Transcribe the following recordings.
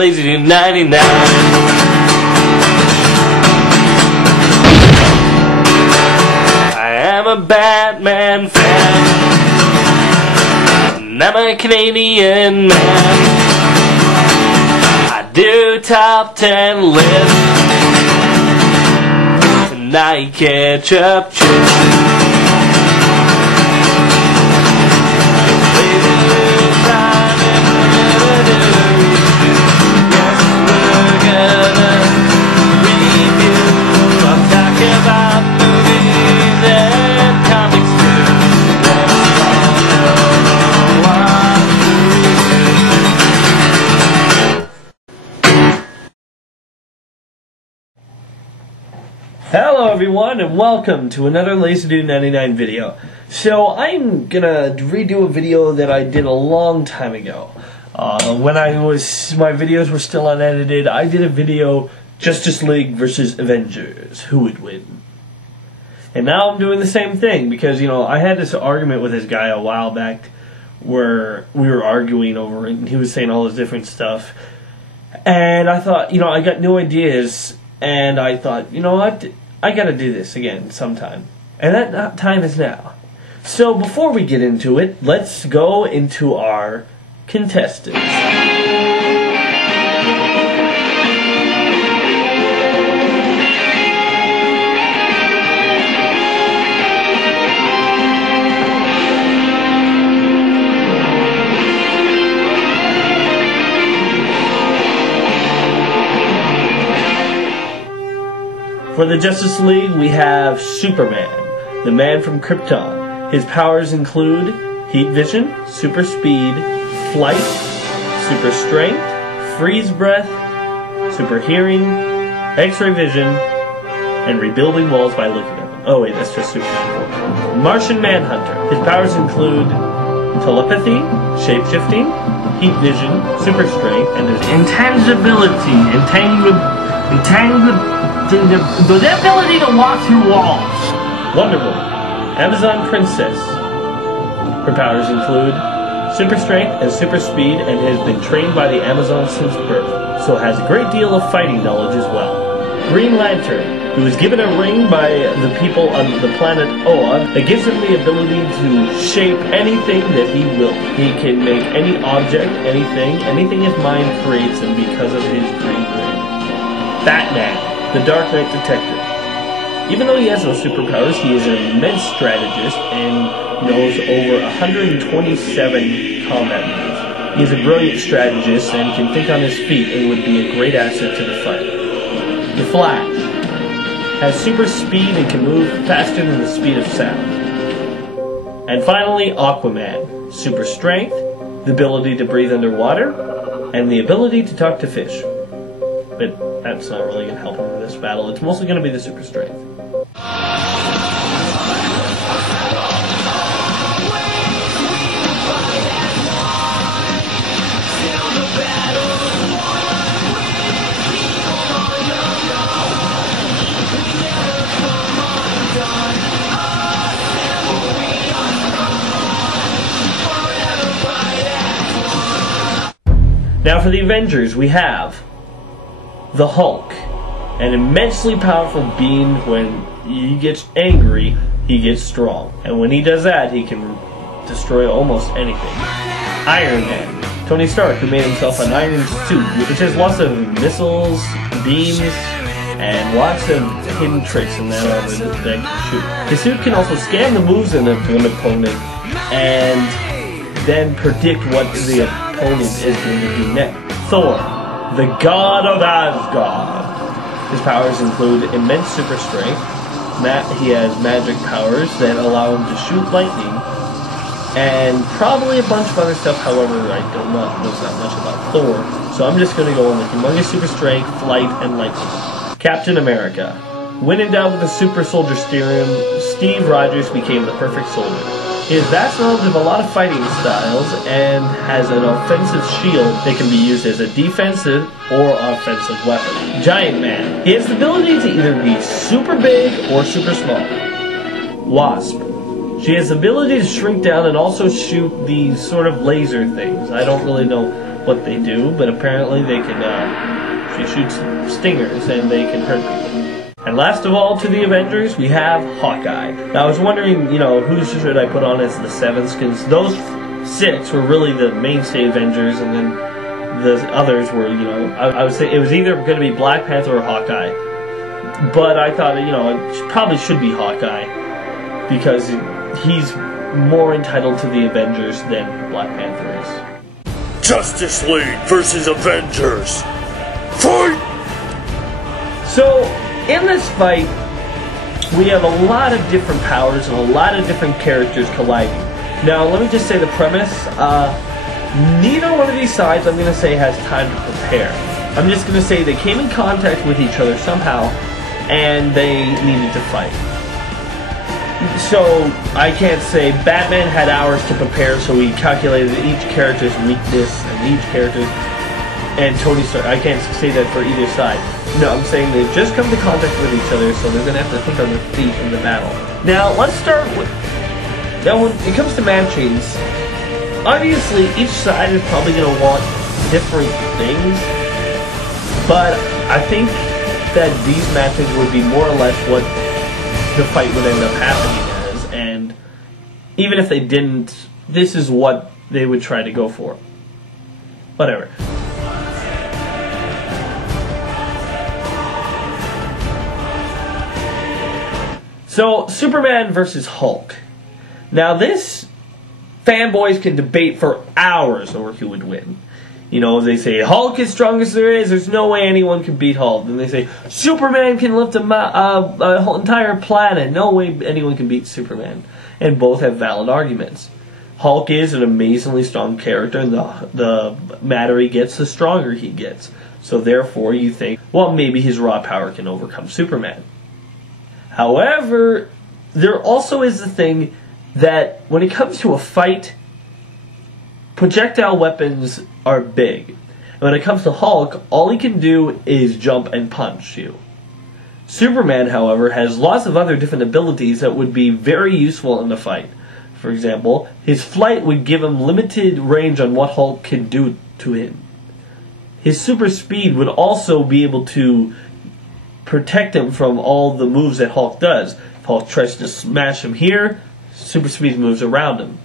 Lazy Dude 99. I am a Batman fan, and I'm a Canadian man. I do top 10 lists, tonight ketchup chips. Hello everyone and welcome to another Lazy Dude 99 video. So I'm gonna redo a video that I did a long time ago. When my videos were still unedited, I did a video Justice League versus Avengers, who would win? And now I'm doing the same thing because, you know, I had this argument with this guy a while back where we were arguing over it and he was saying all this different stuff. And I thought, you know, I got new ideas and I thought, you know what? I gotta do this again sometime. And that time is now. So before we get into it, let's go into our contestants. For the Justice League, we have Superman, the man from Krypton. His powers include heat vision, super speed, flight, super strength, freeze breath, super hearing, X-ray vision, and rebuilding walls by looking at them. Oh wait, that's just Superman. Martian Manhunter. His powers include telepathy, shape-shifting, heat vision, super strength, and his intangibility, the ability to walk through walls. Wonder Woman, Amazon Princess. Her powers include super strength and super speed and has been trained by the Amazon since birth, so has a great deal of fighting knowledge as well. Green Lantern, who was given a ring by the people on the planet Oa that gives him the ability to shape anything that he will. He can make any object, anything his mind creates, and because of his green ring. Batman, the Dark Knight Detective. Even though he has no superpowers, he is an immense strategist and knows over 127 combat moves. He is a brilliant strategist and can think on his feet and would be a great asset to the fight. The Flash has super speed and can move faster than the speed of sound. And finally, Aquaman. Super strength, the ability to breathe underwater, and the ability to talk to fish. But that's not really going to help him in this battle. It's mostly going to be the super strength. Now for the Avengers, we have the Hulk, an immensely powerful being. When he gets angry, he gets strong. And when he does that, he can destroy almost anything. Iron Man, Tony Stark, who made himself an iron suit, which has lots of missiles, beams, and lots of hidden tricks in that armor that can shoot. His suit can also scan the moves of an opponent and then predict what the opponent is going to do next. Thor, the god of Asgard. His powers include immense super strength. He has magic powers that allow him to shoot lightning, and probably a bunch of other stuff. However, I don't know. There's not much about Thor, so I'm just going to go with humongous super strength, flight, and lightning. Captain America. When endowed with a super soldier serum, Steve Rogers became the perfect soldier. He has vast knowledge of a lot of fighting styles and has an offensive shield that can be used as a defensive or offensive weapon. Giant Man. He has the ability to either be super big or super small. Wasp. She has the ability to shrink down and also shoot these sort of laser things. I don't really know what they do, but apparently they can, she shoots stingers and they can hurt people. And last of all, to the Avengers, we have Hawkeye. Now, I was wondering, you know, who should I put on as the 7th, because those 6 were really the mainstay Avengers, and then the others were, you know, I would say it was either going to be Black Panther or Hawkeye. But I thought, you know, it probably should be Hawkeye, because he's more entitled to the Avengers than Black Panther is. Justice League versus Avengers. Fight! So, in this fight, we have a lot of different powers and a lot of different characters colliding. Now, let me just say the premise. Neither one of these sides, I'm going to say, has time to prepare. I'm just going to say they came in contact with each other somehow, and they needed to fight. So, I can't say Batman had hours to prepare, so he calculated each character's weakness and each character's... And Tony Stark, I can't say that for either side. No, I'm saying they've just come to contact with each other, so they're going to have to think on their feet in the battle. Now, let's start with... Now, when it comes to matchings, obviously each side is probably going to want different things, but I think that these matches would be more or less what the fight would end up happening as, and even if they didn't, this is what they would try to go for. Whatever. So, Superman versus Hulk. Now this, fanboys can debate for hours over who would win. You know, they say, Hulk is strongest there is, there's no way anyone can beat Hulk. Then they say, Superman can lift a whole entire planet, no way anyone can beat Superman. And both have valid arguments. Hulk is an amazingly strong character, and the madder he gets, the stronger he gets. So therefore you think, well, maybe his raw power can overcome Superman. However, there also is the thing that when it comes to a fight, projectile weapons are big. And when it comes to Hulk, all he can do is jump and punch you. Superman, however, has lots of other different abilities that would be very useful in the fight. For example, his flight would give him limited range on what Hulk can do to him. His super speed would also be able to protect him from all the moves that Hulk does. If Hulk tries to smash him here, super speed moves around him.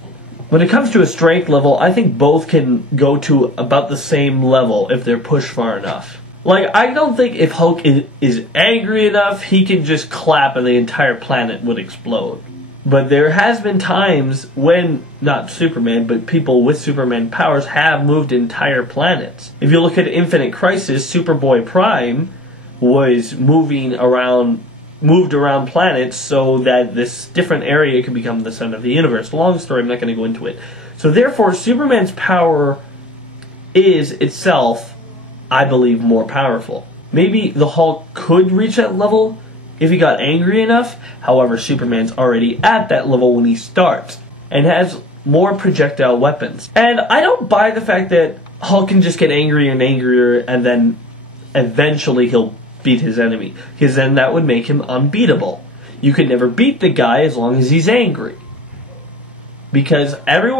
When it comes to a strength level, I think both can go to about the same level if they're pushed far enough. Like, I don't think if Hulk is angry enough, he can just clap and the entire planet would explode. But there has been times when, not Superman, but people with Superman powers have moved entire planets. If you look at Infinite Crisis, Superboy Prime was moved around planets so that this different area could become the center of the universe. Long story, I'm not going to go into it. So therefore, Superman's power is itself, I believe, more powerful. Maybe the Hulk could reach that level if he got angry enough. However, Superman's already at that level when he starts and has more projectile weapons. And I don't buy the fact that Hulk can just get angrier and angrier and then eventually he'll beat his enemy, because then that would make him unbeatable. You could never beat the guy as long as he's angry, because every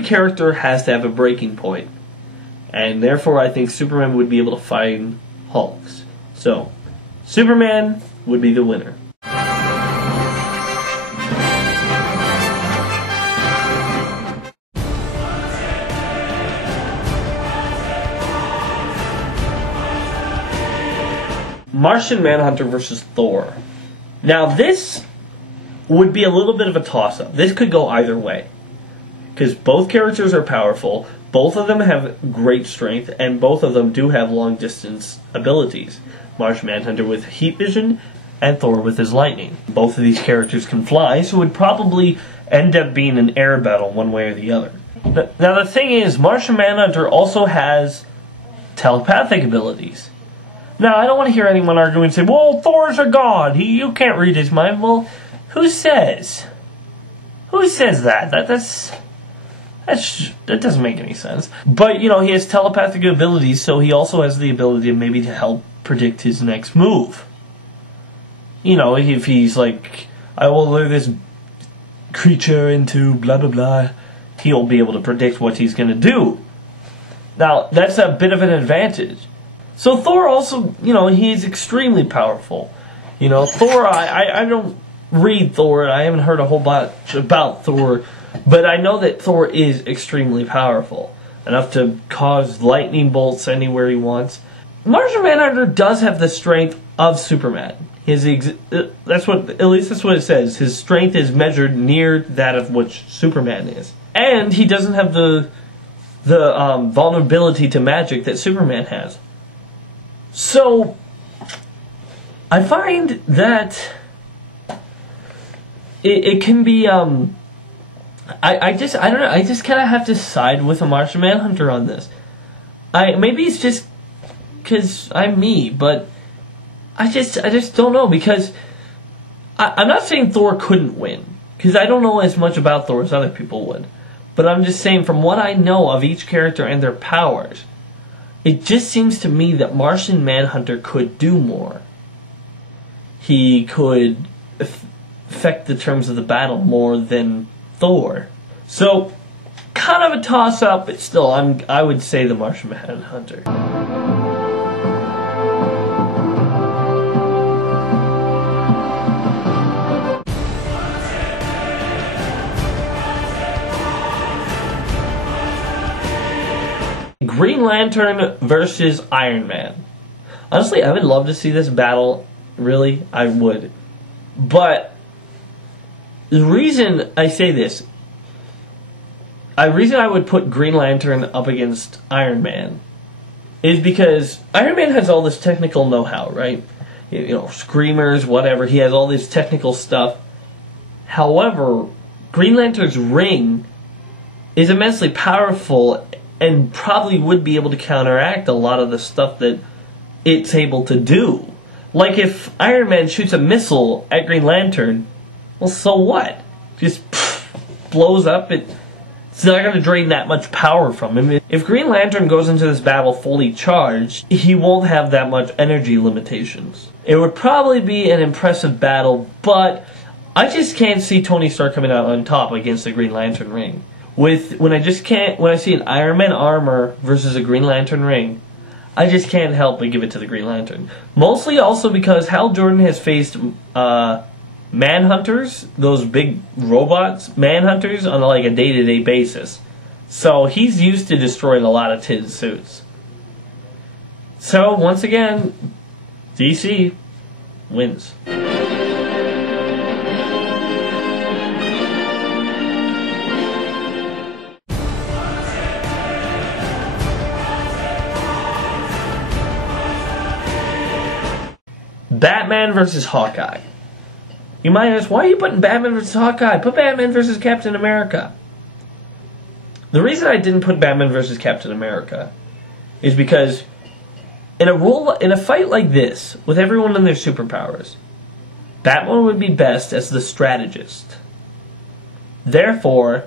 character has to have a breaking point, and therefore I think Superman would be able to find Hulks. So Superman would be the winner. Martian Manhunter versus Thor. Now this would be a little bit of a toss-up. This could go either way, because both characters are powerful, both of them have great strength, and both of them do have long-distance abilities. Martian Manhunter with heat vision, and Thor with his lightning. Both of these characters can fly, so it would probably end up being an air battle one way or the other. Now the thing is, Martian Manhunter also has telepathic abilities. Now, I don't want to hear anyone argue and say, well, Thor's a god, you can't read his mind. Well, who says? Who says that? That doesn't make any sense. But, you know, he has telepathic abilities, so he also has the ability maybe to help predict his next move. You know, if he's like, I will lure this creature into blah blah blah, he'll be able to predict what he's going to do. Now, that's a bit of an advantage. So Thor also, he's extremely powerful. Thor, I don't read Thor, I haven't heard a whole bunch about Thor, but I know that Thor is extremely powerful. Enough to cause lightning bolts anywhere he wants. Martian Manhunter does have the strength of Superman. At least that's what it says. His strength is measured near that of which Superman is. And he doesn't have the vulnerability to magic that Superman has. So, I find that it can be, I don't know, I just kind of have to side with a Martian Manhunter on this. Maybe it's just because I'm me, but I just don't know, because I'm not saying Thor couldn't win, because I don't know as much about Thor as other people would. But I'm just saying, from what I know of each character and their powers, it just seems to me that Martian Manhunter could do more. He could affect the terms of the battle more than Thor. So, kind of a toss-up, but still, I would say the Martian Manhunter. Green Lantern versus Iron Man. Honestly, I would love to see this battle. Really, I would. But the reason I say this, the reason I would put Green Lantern up against Iron Man is because Iron Man has all this technical know-how, right? Screamers, whatever. He has all this technical stuff. However, Green Lantern's ring is immensely powerful and probably would be able to counteract a lot of the stuff that it's able to do. Like if Iron Man shoots a missile at Green Lantern, well, so what? Just blows up. It's not going to drain that much power from him. If Green Lantern goes into this battle fully charged, he won't have that much energy limitations. It would probably be an impressive battle, but I just can't see Tony Stark coming out on top against the Green Lantern ring. When I see an Iron Man armor versus a Green Lantern ring, I just can't help but give it to the Green Lantern. Mostly also because Hal Jordan has faced Manhunters, those big robots, Manhunters, on like a day-to-day basis. So he's used to destroying a lot of tin suits. So once again, DC wins. Batman versus Hawkeye. You might ask, why are you putting Batman versus Hawkeye? Put Batman versus Captain America. The reason I didn't put Batman versus Captain America is because in a fight like this, with everyone and their superpowers, Batman would be best as the strategist. Therefore,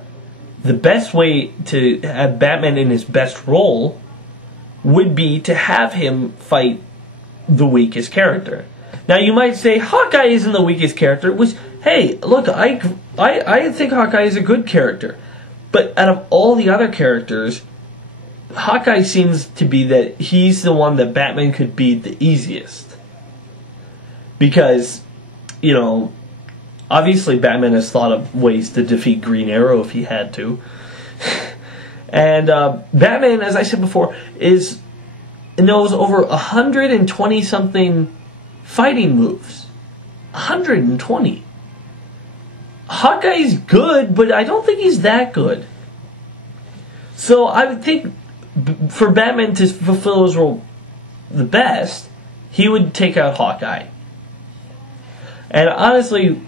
the best way to have Batman in his best role would be to have him fight the weakest character. Now you might say Hawkeye isn't the weakest character, which, hey, look, I think Hawkeye is a good character. But out of all the other characters, Hawkeye seems to be that he's the one that Batman could beat the easiest. Because, obviously Batman has thought of ways to defeat Green Arrow if he had to. And Batman, as I said before, knows over 120-something fighting moves. 120. Hawkeye's good, but I don't think he's that good. So I would think for Batman to fulfill his role the best, he would take out Hawkeye. And honestly,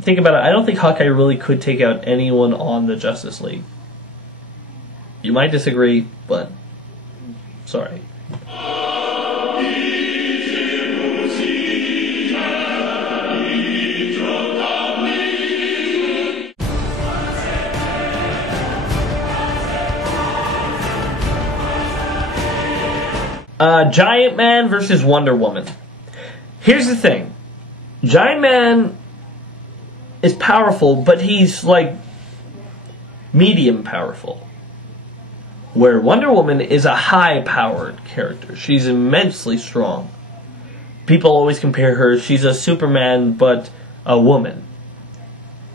think about it, I don't think Hawkeye really could take out anyone on the Justice League. You might disagree, but sorry. Giant Man versus Wonder Woman. Here's the thing. Giant Man is powerful, but he's like medium powerful. Where Wonder Woman is a high-powered character. She's immensely strong. People always compare her, she's a Superman, but a woman.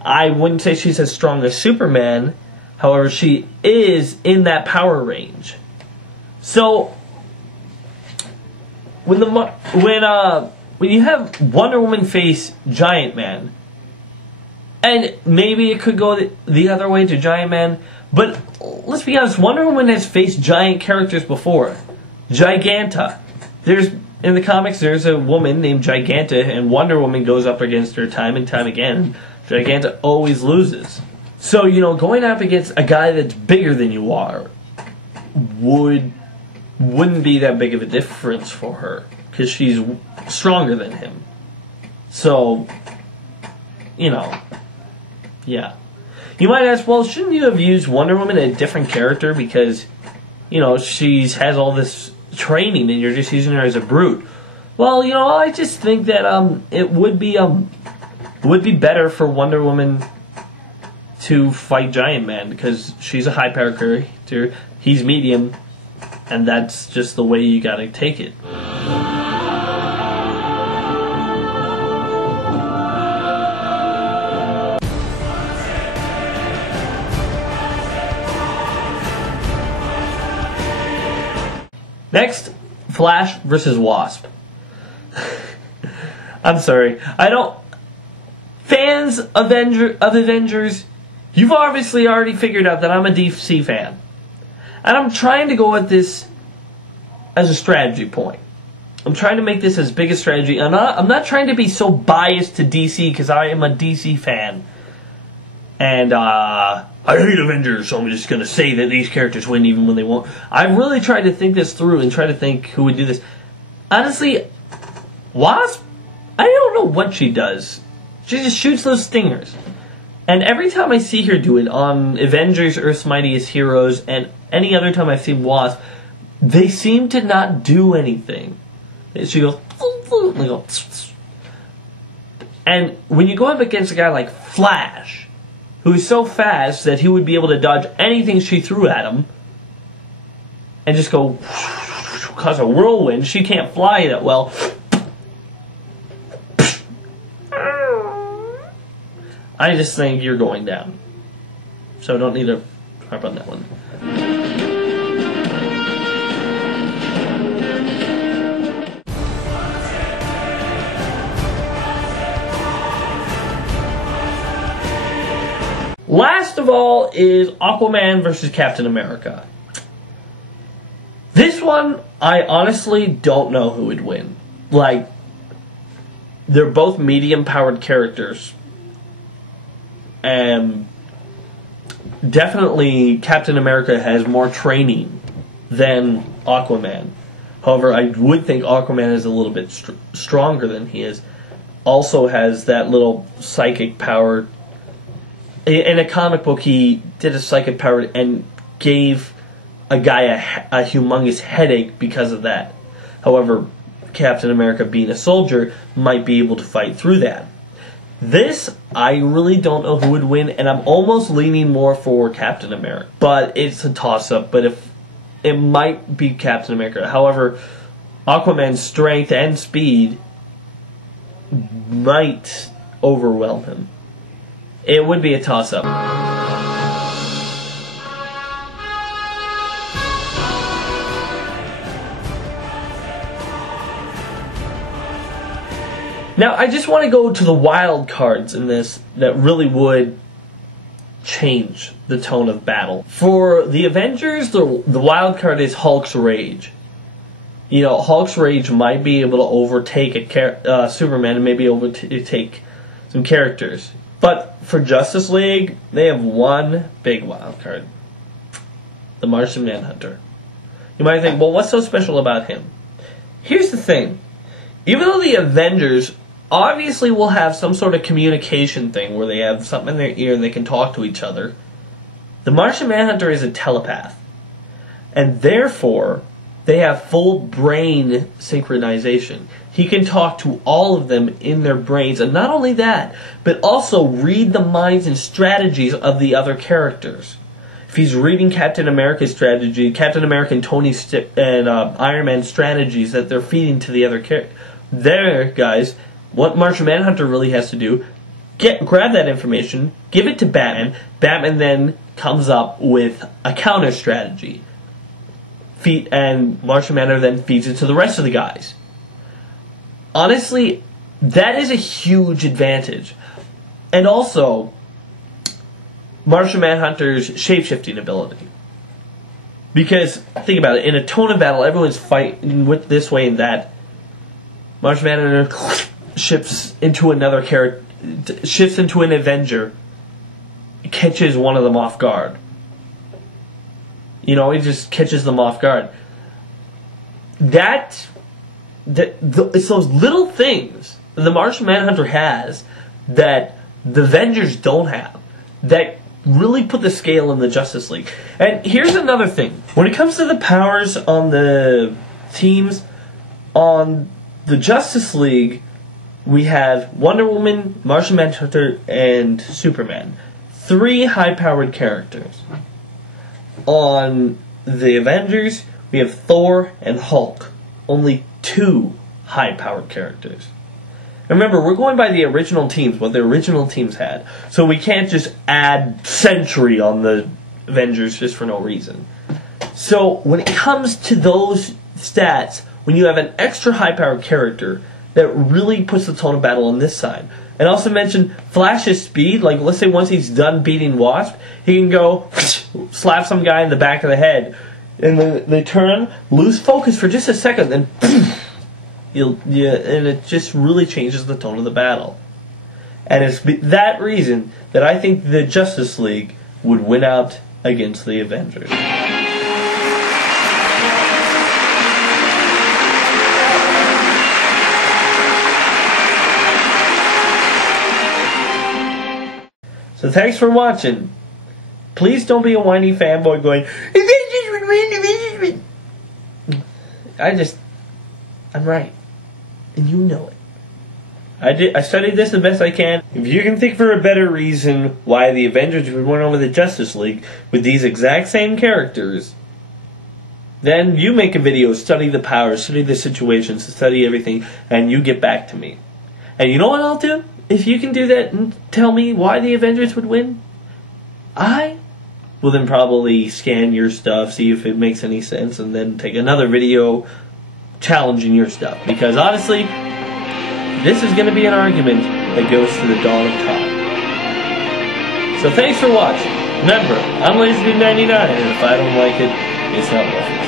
I wouldn't say she's as strong as Superman, however, she is in that power range. So, when you have Wonder Woman face Giant Man, and maybe it could go the other way to Giant Man, but let's be honest, Wonder Woman has faced giant characters before. Giganta. In the comics, there's a woman named Giganta, and Wonder Woman goes up against her time and time again. Giganta always loses. So, going up against a guy that's bigger than you are wouldn't be that big of a difference for her, because she's stronger than him. So, yeah. You might ask, well, shouldn't you have used Wonder Woman, a different character, because, she has all this training and you're just using her as a brute? Well, I just think that it would be better for Wonder Woman to fight Giant Man, because she's a high-powered character, he's medium, and that's just the way you gotta take it. Next, Flash versus Wasp. I'm sorry. Fans of Avengers, you've obviously already figured out that I'm a DC fan. And I'm trying to go at this as a strategy point. I'm trying to make this as big a strategy. I'm not trying to be so biased to DC, because I am a DC fan. And, I hate Avengers, so I'm just going to say that these characters win even when they won't. I've really tried to think this through and try to think who would do this. Honestly, Wasp, I don't know what she does. She just shoots those stingers. And every time I see her do it on Avengers, Earth's Mightiest Heroes, and any other time I've seen Wasp, they seem to not do anything. She goes, and they go, and when you go up against a guy like Flash, who is so fast that he would be able to dodge anything she threw at him and just go cause a whirlwind. She can't fly that well. I just think you're going down. So don't need to harp on that one. Last of all is Aquaman versus Captain America. This one, I honestly don't know who would win. Like, they're both medium-powered characters. And definitely Captain America has more training than Aquaman. However, I would think Aquaman is a little bit stronger than he is. Also has that little psychic power. In a comic book, he did a psychic power and gave a guy a humongous headache because of that. However, Captain America, being a soldier, might be able to fight through that. This, I really don't know who would win, and I'm almost leaning more for Captain America. But it's a toss-up, but if it might be Captain America. However, Aquaman's strength and speed might overwhelm him. It would be a toss-up. Now, I just want to go to the wild cards in this that really would change the tone of battle. For the Avengers, the wild card is Hulk's rage. Hulk's rage might be able to overtake Superman and maybe overtake some characters. But for Justice League, they have one big wild card. The Martian Manhunter. You might think, well, what's so special about him? Here's the thing. Even though the Avengers obviously will have some sort of communication thing where they have something in their ear and they can talk to each other, the Martian Manhunter is a telepath. And therefore, they have full brain synchronization. He can talk to all of them in their brains, and not only that, but also read the minds and strategies of the other characters. if he's reading Captain America's strategy, Captain America and and Iron Man's strategies that they're feeding to the other characters. There, guys, what Martian Manhunter really has to do, grab that information, give it to Batman. Batman then comes up with a counter strategy. And Martian Manhunter then feeds it to the rest of the guys. Honestly, that is a huge advantage. And also, Martian Manhunter's shapeshifting ability. Because, think about it, in a tone of battle, everyone's fighting with this way and that. Martian Manhunter shifts into another character, shifts into an Avenger, catches one of them off guard. You know, he just catches them off guard. It's those little things that the Martian Manhunter has that the Avengers don't have, that really put the scale in the Justice League. And here's another thing. When it comes to the powers on the teams, on the Justice League, we have Wonder Woman, Martian Manhunter, and Superman. 3 high-powered characters. On the Avengers, we have Thor and Hulk. Only 2 high-powered characters. Remember, we're going by the original teams, what the original teams had. So we can't just add Sentry on the Avengers just for no reason. So when it comes to those stats, when you have an extra high-powered character, that really puts the tone of battle on this side. And also mention Flash's speed. Like, let's say once he's done beating Wasp, he can go slap some guy in the back of the head. And then they turn, lose focus for just a second, then and it just really changes the tone of the battle. And it's that reason that I think the Justice League would win out against the Avengers. So thanks for watching. Please don't be a whiny fanboy going, Avengers would win, Avengers would. I'm right. And you know it. I studied this the best I can. If you can think for a better reason why the Avengers would win over the Justice League with these exact same characters, then you make a video, study the powers, study the situations, study everything, and you get back to me. And you know what I'll do? If you can do that and tell me why the Avengers would win, I will then probably scan your stuff, see if it makes any sense, and then take another video challenging your stuff. Because honestly, this is going to be an argument that goes to the dawn of time. So thanks for watching. Remember, I'm LazyDude99, and if I don't like it, it's not right.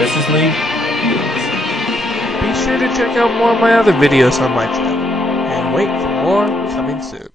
Justice League, yes. Be sure to check out more of my other videos on my channel. And wait for more coming soon.